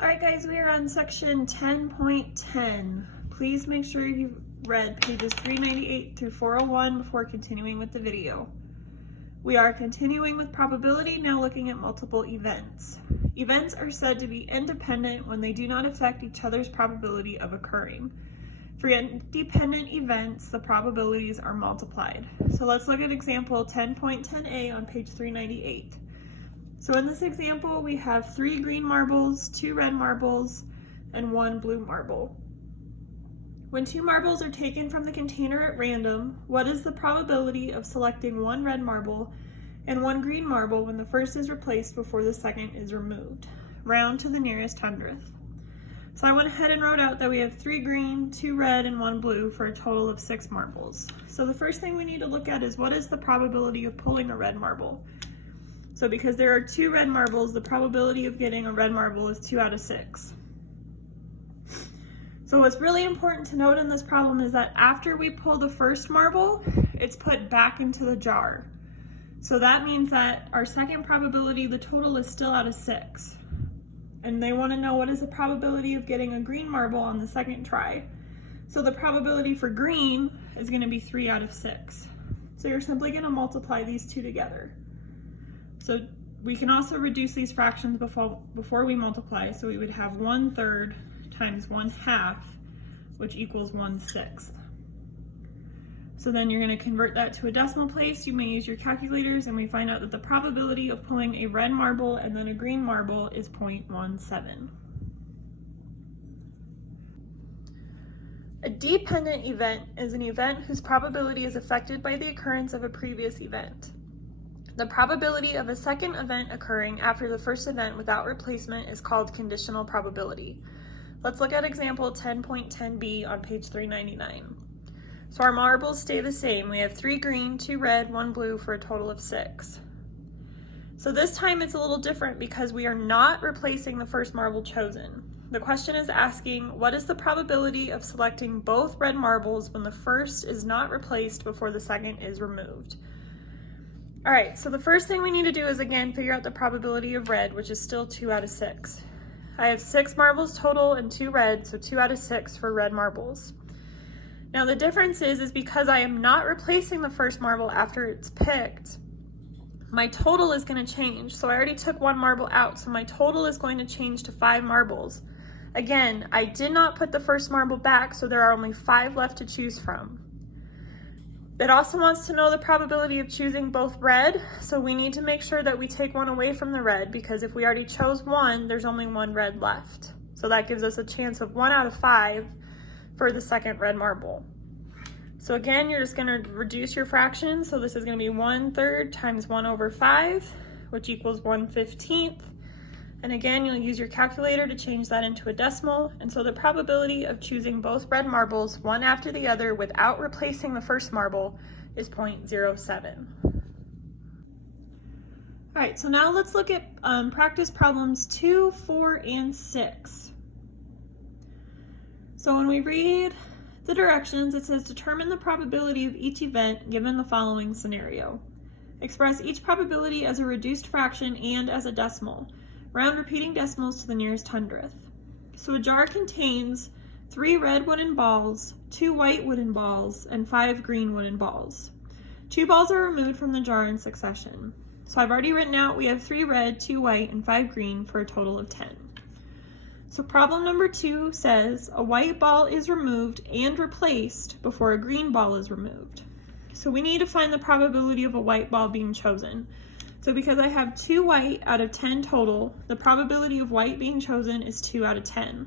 All right, guys, we are on section 10.10. Please make sure you've read pages 398 through 401 before continuing with the video. We are continuing with probability, now looking at multiple events. Events are said to be independent when they do not affect each other's probability of occurring. For independent events, the probabilities are multiplied. So let's look at example 10.10a on page 398. So in this example, we have 3 green marbles, 2 red marbles, and 1 blue marble. When 2 marbles are taken from the container at random, what is the probability of selecting 1 red marble and 1 green marble when the first is replaced before the second is removed? Round to the nearest hundredth. So I went ahead and wrote out that we have 3 green, 2 red, and 1 blue for a total of 6 marbles. So the first thing we need to look at is what is the probability of pulling a red marble? So because there are 2 red marbles, the probability of getting a red marble is 2 out of 6. So what's really important to note in this problem is that after we pull the first marble, it's put back into the jar. So that means that our second probability, the total is still out of 6. And they want to know what is the probability of getting a green marble on the second try. So the probability for green is going to be 3 out of 6. So you're simply going to multiply these two together. So we can also reduce these fractions before we multiply. So we would have 1/3 times 1/2, which equals 1/6. So then you're going to convert that to a decimal place. You may use your calculators, and we find out that the probability of pulling a red marble and then a green marble is 0.17. A dependent event is an event whose probability is affected by the occurrence of a previous event. The probability of a second event occurring after the first event without replacement is called conditional probability. Let's look at example 10.10b on page 399. So our marbles stay the same. We have 3 green, 2 red, 1 blue for a total of 6. So this time it's a little different because we are not replacing the first marble chosen. The question is asking, what is the probability of selecting both red marbles when the first is not replaced before the second is removed? All right, so the first thing we need to do is again figure out the probability of red, which is still 2 out of 6. I have 6 marbles total and 2 red, so 2 out of 6 for red marbles. Now the difference is because I am not replacing the first marble after it's picked, my total is going to change. So I already took 1 marble out, so my total is going to change to 5 marbles. Again, I did not put the first marble back, so there are only 5 left to choose from. It also wants to know the probability of choosing both red, so we need to make sure that we take 1 away from the red, because if we already chose 1, there's only 1 red left. So that gives us a chance of 1 out of 5 for the second red marble. So again, you're just going to reduce your fraction. So this is going to be 1/3 times 1/5, which equals 1/15. And again, you'll use your calculator to change that into a decimal. And so the probability of choosing both red marbles, one after the other, without replacing the first marble is 0.07. All right, so now let's look at practice problems 2, 4, and 6. So when we read the directions, it says determine the probability of each event given the following scenario. Express each probability as a reduced fraction and as a decimal. Round repeating decimals to the nearest hundredth. So a jar contains 3 red wooden balls, 2 white wooden balls, and 5 green wooden balls. 2 balls are removed from the jar in succession. So I've already written out we have 3 red, 2 white, and 5 green for a total of 10. So problem number 2 says a white ball is removed and replaced before a green ball is removed. So we need to find the probability of a white ball being chosen. So because I have 2 white out of 10 total, the probability of white being chosen is 2 out of 10.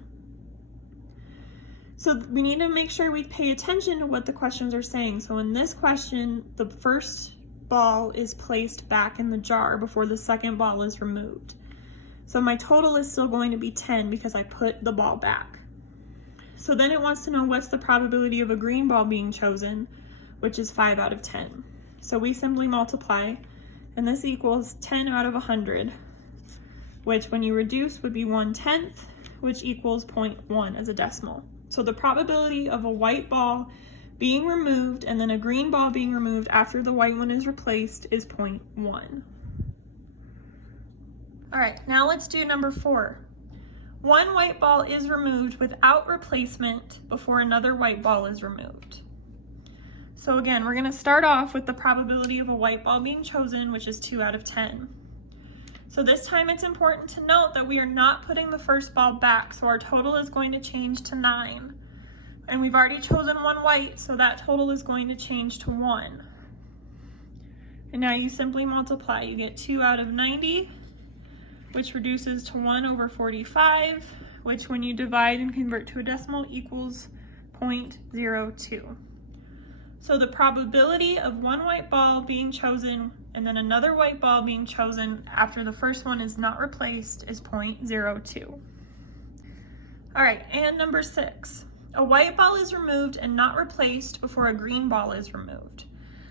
So we need to make sure we pay attention to what the questions are saying. So in this question, the first ball is placed back in the jar before the second ball is removed. So my total is still going to be 10 because I put the ball back. So then it wants to know what's the probability of a green ball being chosen, which is 5 out of 10. So we simply multiply, and this equals 10 out of 100, which when you reduce would be 1/10, which equals 0.1 as a decimal. So the probability of a white ball being removed and then a green ball being removed after the white one is replaced is 0.1. All right, now let's do number 4. one white ball is removed without replacement before another white ball is removed. So again, we're going to start off with the probability of a white ball being chosen, which is 2 out of 10. So this time it's important to note that we are not putting the first ball back, so our total is going to change to 9. And we've already chosen one white, so that total is going to change to 1. And now you simply multiply. You get 2 out of 90, which reduces to 1 over 45, which when you divide and convert to a decimal equals 0.02. So the probability of one white ball being chosen and then another white ball being chosen after the first one is not replaced is 0.02. All right, and number 6. A white ball is removed and not replaced before a green ball is removed.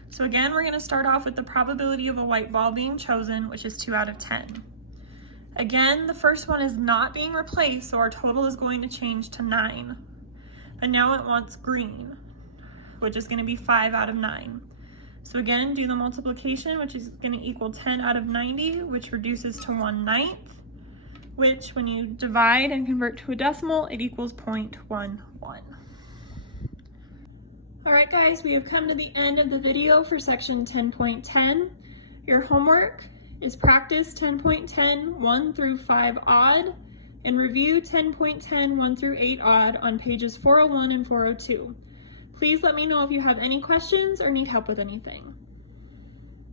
So again, we're going to start off with the probability of a white ball being chosen, which is 2 out of 10. Again, the first one is not being replaced, so our total is going to change to 9. But now it wants green, which is going to be 5 out of 9. So again, do the multiplication, which is going to equal 10 out of 90, which reduces to 1/9, which when you divide and convert to a decimal, it equals 0.11. All right, guys, we have come to the end of the video for section 10.10. Your homework is practice 10.10, 1 through 5 odd, and review 10.10, 1 through 8 odd on pages 401 and 402. Please let me know if you have any questions or need help with anything.